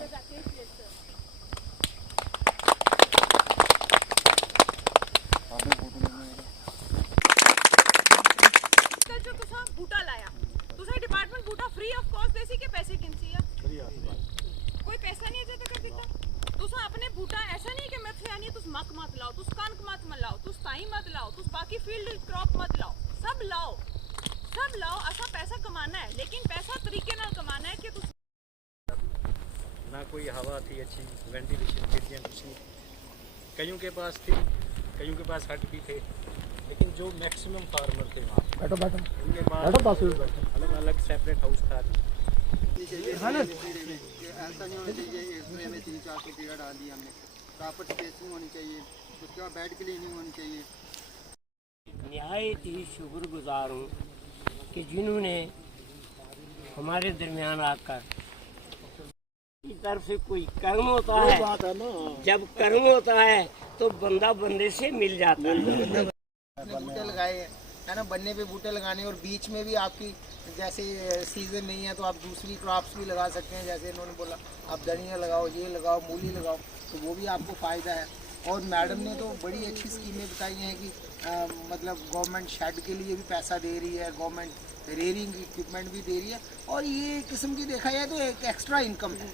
जो तुसा बूटा लाया तुसा डिपार्टमेंट बूटा फ्री ऑफ कॉस्ट देसी के पैसे किनसी है कोई पैसा नहीं है कर दिता तुसा अपने बूटा ऐसा नहीं कि मैं यानी तुस मक मत लाओ तुस कनक मत लाओ तुस ताई मत लाओ तुस बाकी फील्ड क्रॉप मत लाओ सब लाओ असा पैसा कमाना है लेकिन पैसा तरीके नाल कमाना है कि तुस ना कोई हवा थी अच्छी वेंटिलेशन खिड़कियाँ कुछ नहीं कईयों के पास थी कईयों के पास हट भी थे लेकिन जो मैक्सिमम फार्मर थे वहाँ उनके पास अलग अलग सेपरेट हाउस था ऐसा नहीं होना चाहिए इसमें हमें 3-4 पेड़ डाल दिया हमने प्रॉपर स्पेसिंग होनी चाहिए उसके बाद बेड क्लीनिंग होनी चाहिए। निहायत ही शुक्रगुजार हूँ कि जिन्होंने हमारे दरमियान आकर की तरफ से कोई कर्म होता है जब कर्म होता है तो बंदा बंदे से मिल जाता है। बूटे लगाए है ना बनने पे बूटे लगाने और बीच में भी आपकी जैसे सीजन नहीं है तो आप दूसरी क्रॉप्स भी लगा सकते हैं जैसे इन्होंने बोला आप धनिया लगाओ ये लगाओ मूली लगाओ तो वो भी आपको फ़ायदा है। और मैडम ने तो बड़ी अच्छी स्कीमें बताई हैं कि मतलब गवर्नमेंट शेड के लिए भी पैसा दे रही है गवर्नमेंट रेयरिंग इक्विपमेंट भी दे रही है और ये किस्म की देखा जाए तो एक एक्स्ट्रा इनकम है।